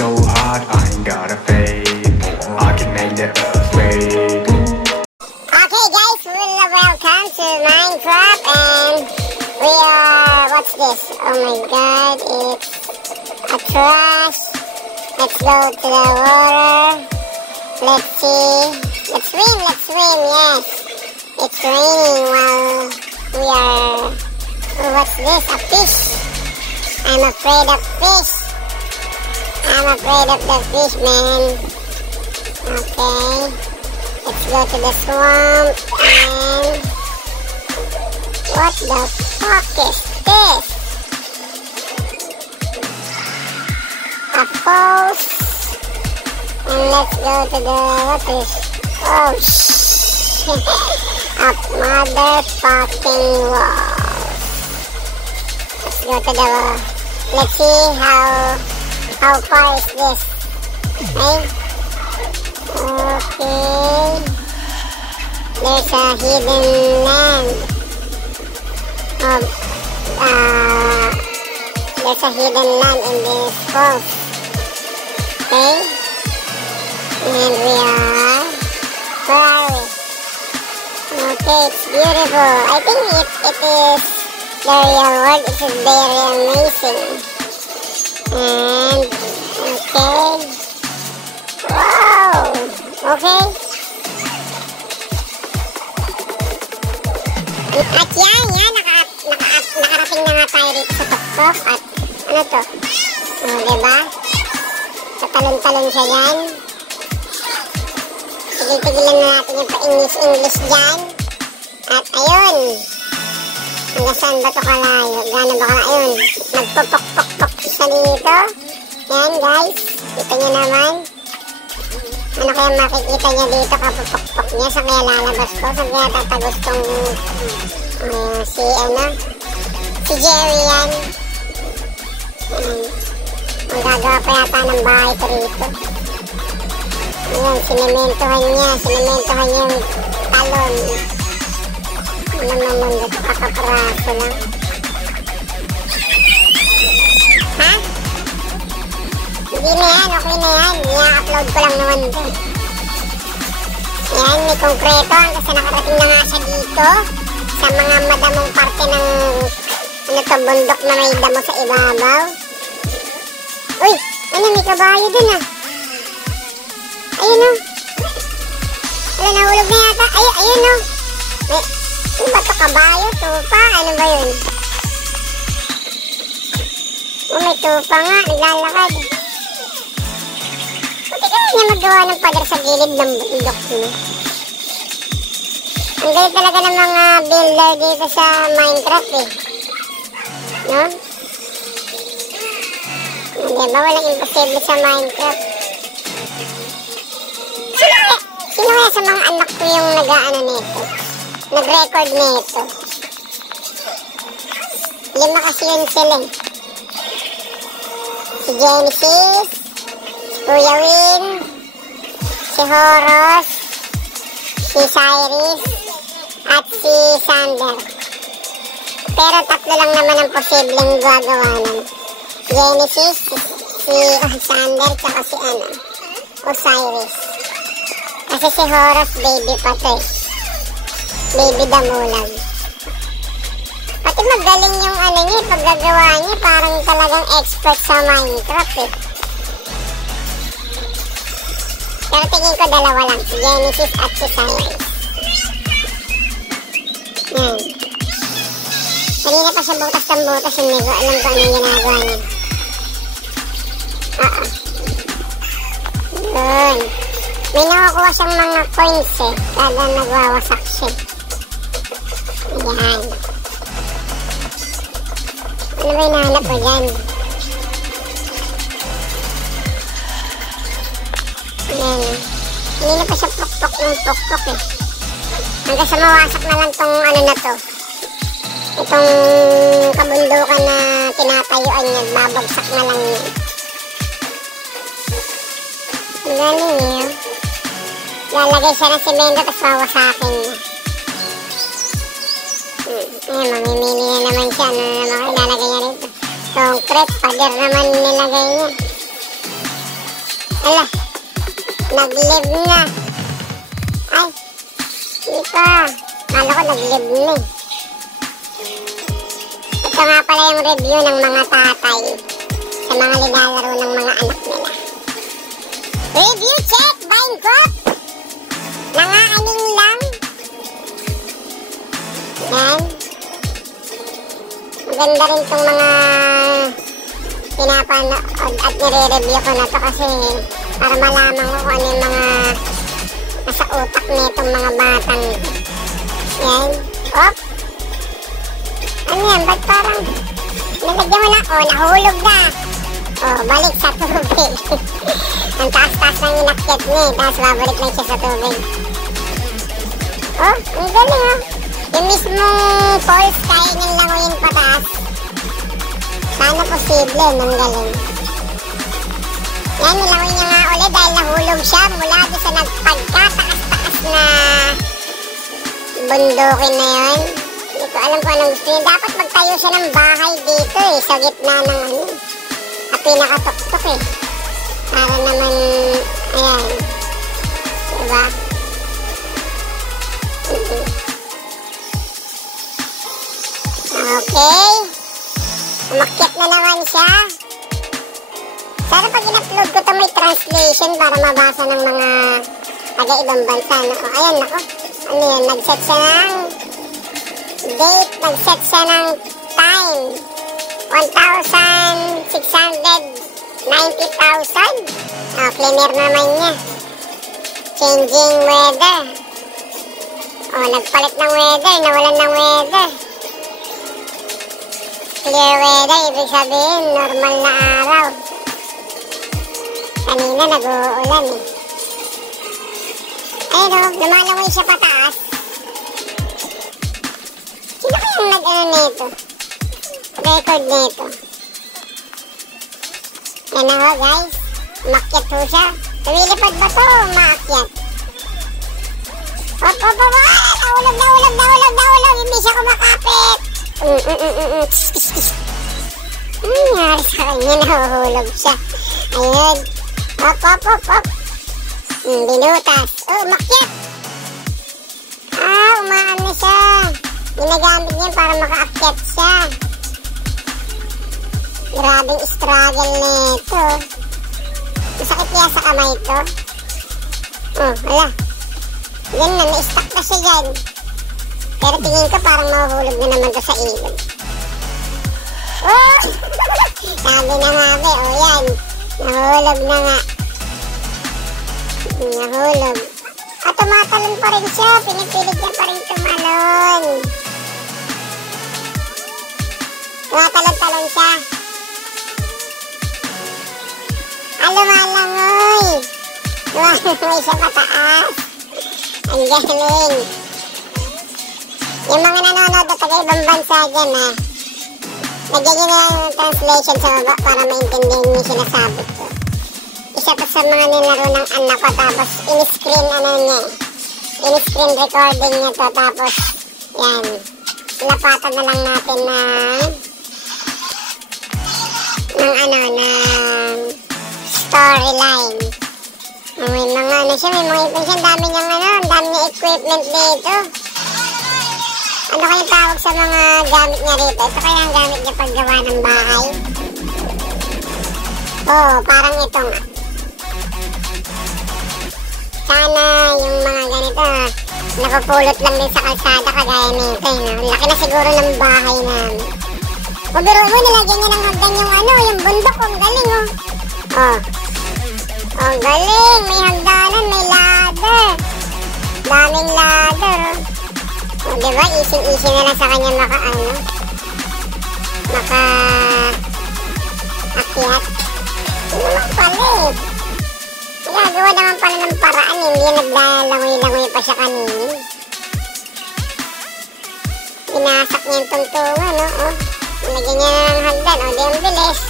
so hard, I ain't got a fake. I can make the earth wake. Okay guys, welcome to Minecraft, and we are, what's this? Oh my god, it's a trash. Let's go to the water. Let's see. Let's swim, yes. It's raining while we are, oh, what's this? A fish. I'm afraid of fish. I'm afraid of the fish, man. Okay. Let's go to the swamp, and what the fuck is this? A post. And let's go to the, what is, oh shit, a motherfucking wall. Let's go to the wall. Let's see how far is this, right? Okay. There's a hidden land. There's a hidden land in this falls. Okay. And we are, where are we? Okay, it's beautiful. I think it is the real world. It's very amazing. And, okay. Wow! Okay. At yan, nakarating na nga tayo dito sa tuktok. At, ano to? Diba? Tatalon-talon siya yan. Tigil-tigilan na natin yung pa-English dyan. At ayun. Hanggang saan ba ito kalayo? Gano'n ba kalayo? Ayun. Nagpupok-pok-pok siya dito. Yan guys. Kita nyo naman. Ano kaya makikita niya dito kapupok-pok niya? Saan kaya lalabas ko? Saan kaya tatagos tong si Jerry yan. Magagawa pa yata ng bahay ko rito. Ayan, sinementohan niya yung talon. Ano naman dito, kakapraso lang. Ha? Hindi na yan, okay na yan. I-upload ko lang naman ito. Ayan, may konkreto kasi nakarating na nga siya dito sa mga madamong parte ng bundok na may damo sa ibabaw. Uy, ano, may kabayo dun ah. Ayun o. Wala, nahulog na yata. Ayun o. Ano ba ito, kabayo? Tupa? Ano ba yun? Oh, may tupa nga. Naglalakad. Buti kaya niya magawa ng pader sa gilid ng bundok mo. Ang galing talaga ng mga builder dito sa Minecraft eh. No? Diba? Walang imposible sa Minecraft. Sino kaya sa mga anak ko yung nag-record nito? 5 kasi yun sila eh. Si Genesis, si Kuya Win, si Horus, si Cyrus, at si Sander. Pero 3 lang naman ang posibleng gagawa nun. Genesis, si Sander, tsaka si Osiris. Kasi si Horus, baby pa to eh. Baby damulag. Pati magaling yung niya, paggagawa niya, parang talagang expert sa Minecraft eh. Pero tingin ko 2 lang, si Genesis at si Cyrus. Yan. Kanina pa siya butas ng butas, hindi ko alam kung anong ginagawa niya. Yun. May nakakuha siyang mga coins eh, kada nagwawasak siya. Ayan. Ano ba hinahanap mo dyan? Ayan. Kanina pa siya pok-pok ng pok-pok eh. Hanggang sa mawasak na lang tong na to. Itong kabundukan na tinatayuan niya, babagsak na lang niya. Ang galing niya. Lalagay siya ng semento tapos wawasakin niya. Ayan, mamimili na naman siya. Ano naman ilalagay niya rito? Concrete, pader naman nilagay niya. Ala, nag-live na. Ay, hindi pa. Kala ko nag-live na eh. Ito nga pala yung review ng mga tatay sa mga nilalaro ng mga anak nila. Review check, Minecraft. Nangaaning lang. Yan. Maganda rin itong mga pinapanood at nire-review ko na to kasi para malaman ko kung ano yung mga nasa utak nitong mga batang ito. Yan. Op. Ano yan? Ba't parang nalagyan mo na? Oh, nahulog na. Oh, balik sa tubig. Ang taas-taas ng inakyat niya eh. Tapos babalik lang siya sa tubig. Oh, ang galing oh. Yung mismong falls kaya niyang langoyin pataas. Sana posible, nang galing. Yan, nilangoy niya nga ulit dahil nahulog siya mula doon sa nagpagkataas-taas na bundukin na yun. Hindi ko alam kung anong gusto niya. Dapat magtayo siya ng bahay dito eh, sa gitna ng ano. At pinakatuktok eh. Para naman, ayan. Diba? Okay. Umakyat na naman siya. Sana pag in-upload ko ito may translation para mabasa ng mga taga-ibang bansa. No? Ayan, nako. Ano yun? Nag-set siya ng date. Nag-set siya ng time. 1,690,000. Cleaner naman niya. Changing weather. Nagpalit ng weather. Nawalan ng weather. Clear weather. Ibig sabihin, normal na araw. Kanina nag-uulan eh. Ayun o, lumalangoy siya pataas. Sino kayang nag-ano nito? Record nito. Yan na ho guys. Umakyat ho siya. Tumilipad ba to? Umaakyat. Hop, hop, hop. Nahulog, nahulog, nahulog, nahulog. Hindi siya kumakapit. Ano nangyari sa kanya? Nahuhulog siya. Ayun. Hop, hop, hop, hop. Binutas. Umakyat. Umaan na siya. Ginagamit niya para makaakyat siya. Grabing struggle nito. Masakit niya sa kamay ito. Wala. Yan na, na-stuck na siya dyan. Pero tingin ko parang mahuhulog na naman ito sa ilog. Sabi na nga be, yan. Nahulog na nga. Nahulog. Tumatalon pa rin siya. Pinipilit niya pa rin tumalon. Tumatalon-talon siya. Lumalangoy. Lumalangoy siya pataas. Ang galing. Yung mga nanonood na taga-ibang bansa dyan lagyan nyo na yung translation sa baba para maintindihan nyo sinasabi ko. Isa to sa mga nilaro ng anak ko tapos in-screen in-screen recording niya to tapos yan lapatan na lang natin ng storyline. May mga siya, may mga ipon siya, ang dami niyang ang dami niyang equipment dito. Ano kayang tawag sa mga gamit niya rito? Ito kaya ang gamit niya paggawa ng bahay? Parang ito nga. Sana yung mga ganito napupulot lang din sa kalsada kagaya nito. Laki na siguro ng bahay namin. Biro mo, nilagyan niya ng hagdan yung bundok. Ang galing ang galing. May hagdanan, may ladder. Daming ladder. Diba? Easy na lang sa kanya maka-akyat. Hindi naman pala Nagagawa naman pala ng paraan. Hindi naglalangoy-langoy pa siya kanina. Binasak niya yung tungtungan, Nilagyan niya na ng hagdan, di ang bilis.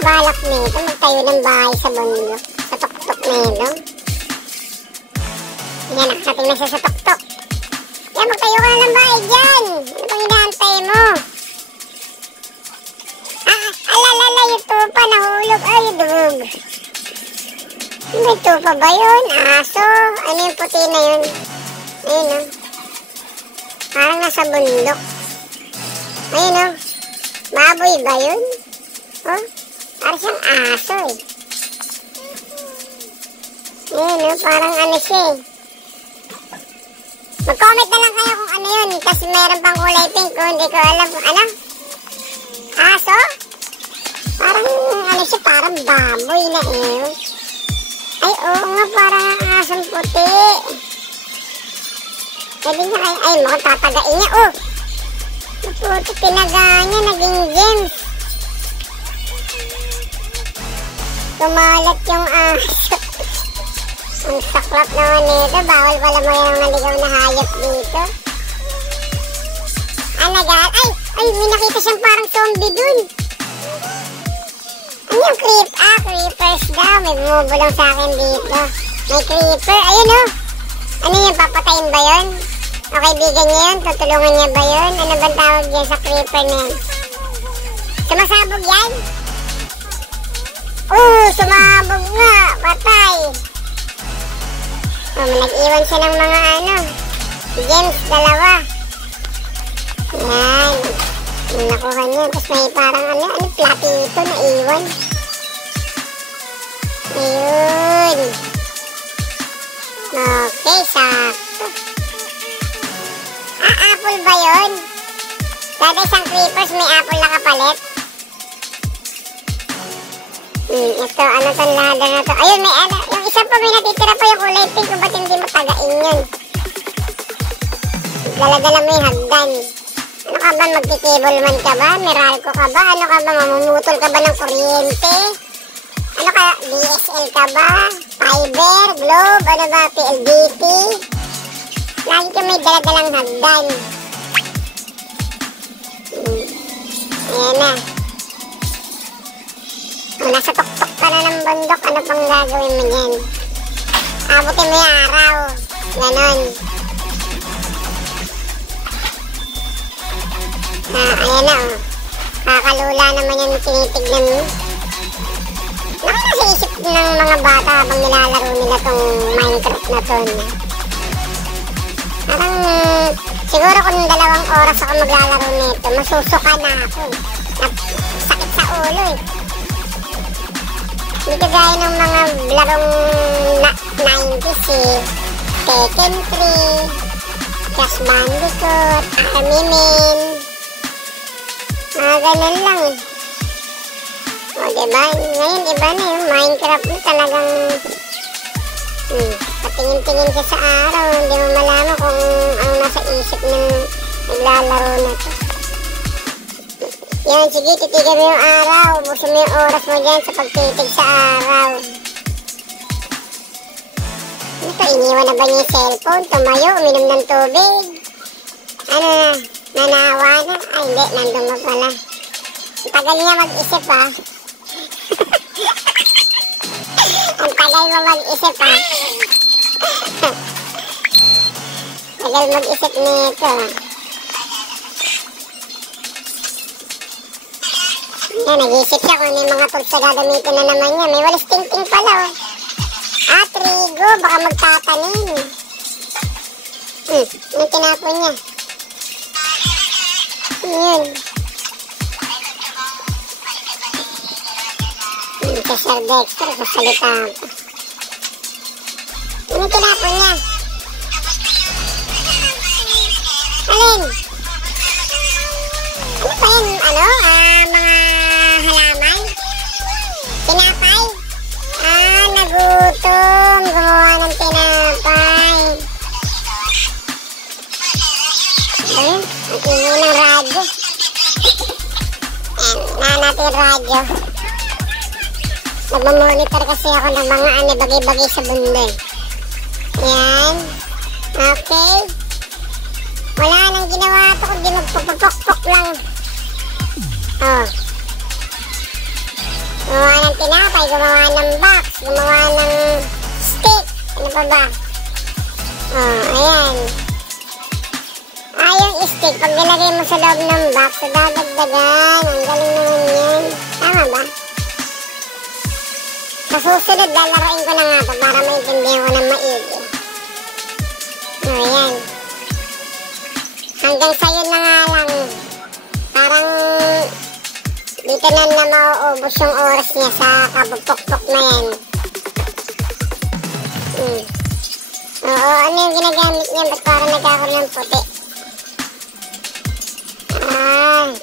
Balak nito, magtayo ng bahay sa bundok. Sa tuktok na yun, Yan, nakasating na siya sa tuktok. Yan, magtayo ka na ng bahay dyan. Ano pang inaantay mo? Alalala, yung tupa. may tupa ba yun? Aso? Ano yung puti na yun? Ayun o. Parang nasa bundok. Ayun o. Baboy ba yun? Oh, parang siyang aso eh. Ayun o, parang ano siya eh. Mag-comment na lang kayo kung ano yun. Kasi meron pang kulay pink ko. Hindi ko alam kung ano. Aso? Parang ano siya, parang baboy na eh. Ay, oo nga, parang asong puti. Pwede niya kayo, ay, mukhang tatagain niya. Oh! Puto, tinaga niya, naging gems. Tumalat yung aso. Ang saklap naman nito. Bawal pala mo yung naligaw na hayop dito. Ay, may nakita siyang parang zombie dun. Ano yung creepers daw. May bumubulong sa akin dito. May creeper. Ayun o. Ano yun? Papatayin ba yun? O kaibigan niya yun? Tutulungan niya ba yun? Ano bang tawag yan sa creeper na yun? Sumasabog yan? Sumabog nga. Patay. Nag-iwan siya ng mga gems, 2. Ayan. Nakuha niya. Tapos may parang platito na iwan. Ayun. Okay, sakto. Apple ba yun? Dati isang creepers, may apple na kapalit. Ito, ano tong ladder na to? Ayun, may yung isa pa, may natitira pa yung kulay pink. Ba't hindi mo tagain yun? Dala-dala mo yung hagdan. Ano ka ba? Magkikable man ka ba? Meralco ka ba? Ano ka ba? Mamumutol ka ba ng kuryente? Ano ka? DSL ka ba? Fiber? Globe? Ano ba? PLDT? Lagi ka may dala-dalang hagdan. Ayan na. Nasa tuktok ka na ng bundok. Ano pang gagawin mo yan? Abutin mo yung araw. Ganon. Ayan na oh. Kakalula naman yung tinitignan mo. Nasa isip ng mga bata habang nilalaro nila tong Minecraft na to. Parang siguro kung 2 oras ako maglalaro nito, masusuka na ako. Sakit sa ulo eh. Hindi kagaya ng mga larong 90s eh. Tekken 3, Crash Bandicoot, Army Men. Ganun lang eh. O diba? Ngayon iba na yung Minecraft na talagang patingin-tingin ka sa araw. Hindi mo malaman kung ang nasa isip ng naglalaro na to. Yan, sige, titigan mo yung araw. Ubusin mo yung oras mo dyan sa pagtitig sa araw. Ito, iniwan na ba niya yung cellphone? Tumayo, uminom ng tubig. Ano na? Nanawa na? Ay, hindi, nandun na pala. Ang tagal niya mag-isip ha. Ang tagal mo mag-isip ha. Tagal mag-isip nito. Yan, nag-isip siya kung ano yung mga tools na gagamitin na naman niya. May walis ting-ting pala oh. Trigo, baka magtatanim. Yung tinapon niya. Yun. Si Sir Dexter, sasalita ako. Ano tinapon niya? Alin? Ano pa yun? Ano? Mga halaman? Tinapay? Nagutom. Gumawa ng tinapay. Ayun, ang ingay ng radyo. Natin yung radyo. Nagmamonitor kasi ako ng mga bagay-bagay sa bunda. Yan. Okay. Wala nang ginawa ito kundi magpupupok-pok lang. Oh. Gumawa ng tinapay, gumawa ng box, gumawa ng stick. Ano pa ba? Oh, ayan. Yung stick, pag nilagay mo sa loob ng box, dadagdagan. Ang galing naman yan. Tama ba? Sa susunod, lalaroin ko na nga ito para maintindihan ko ng maigi. Ayan. Hanggang sa'yo na nga lang. Parang dito na mauubos yung oras niya sa kabupok-pok na yan. Oo, ano yung ginagamit niya? Ba't parang nagkakaroon ng puti?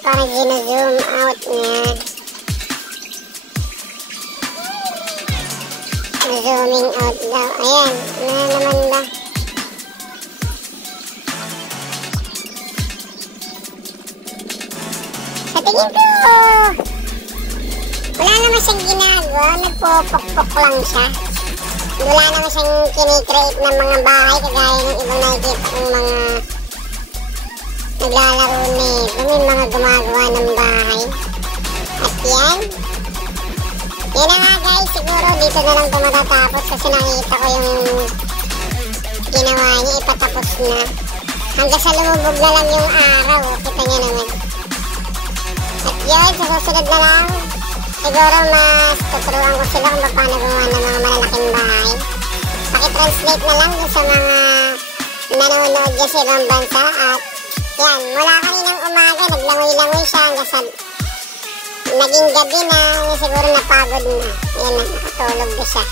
Parang gino-zoom out niya. Zooming out daw. Ayan, ano naman ba? Sa tingin ko, wala naman siyang ginagawa. Nagpupok-pok lang siya. Wala naman siyang kinikreate ng mga bahay kagaya ng ibang nakikita kong mga naglalaro nito. May mga gumagawa ng bahay. At yan. Yan na nga guys, siguro dito na lang ito matatapos kasi nakita ko yung ginawa niya, ipatapos na. Hanggang sa lumubog na lang yung araw, kita niya naman. At yun, sa susunod na lang, siguro mas tuturuan ko sila kung paano gumawa ng mga malalaking bahay. Pakitranslate na lang dun sa mga nanonood dyan sa ibang bansa. At yan, mula kaninang umaga, naglangoy-langoy siya hanggang sa naging gabi na, siguro napagod na. Yan na, nakatulog na siya.